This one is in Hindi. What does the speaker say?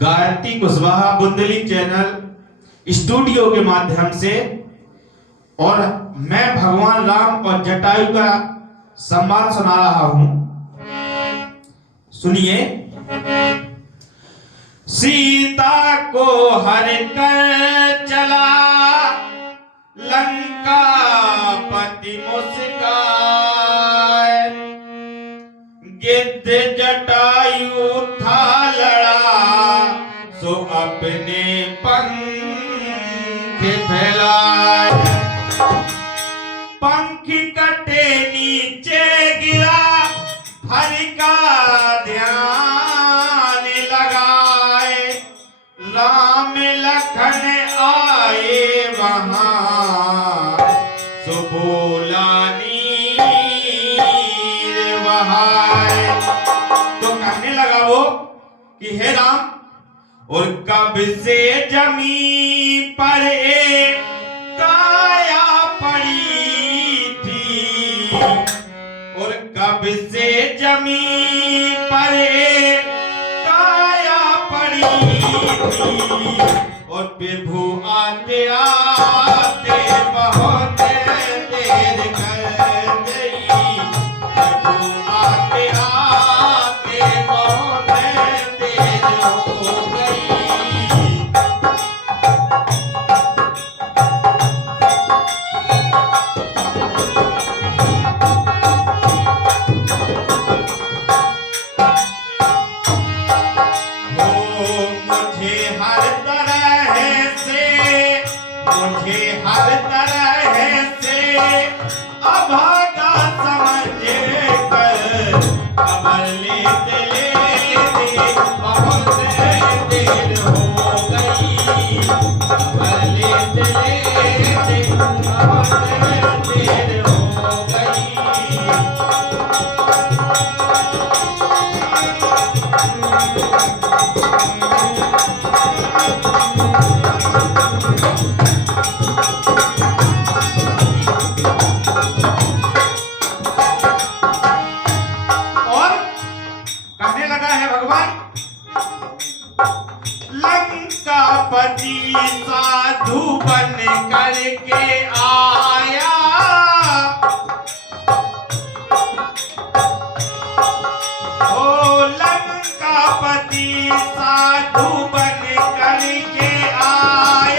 गायत्री कुशवाहा बुंदेली चैनल स्टूडियो के माध्यम से, और मैं भगवान राम और जटायु का संवाद सुना रहा हूं। सुनिए। सीता को हर कर चला लंका पति मुस्कान, गिद्ध जटायु था लड़ा सो अपने पंख फैलाए। पंख कटे नीचे गिरा हरि का ध्यान लगाए, राम लखन आए वहां सो बोला नीर बहाए। तो कहने लगा वो कि हे राम, और कब से जमीन पर एक काया पड़ी थी, और कब से जमीन पर एक काया पड़ी थी, और प्रभु आते आते बहुत देर कर गई, प्रभु आते आते बहुत देर हो गई। मुझे हर तरह से अभागा समझ कर खबर लेते लेते बहुत देर हो गई, खबर लेते लेते बहुत देर हो गई। लंकापति साधु बन करके आया, ओ लंकापति साधु बन करके आया।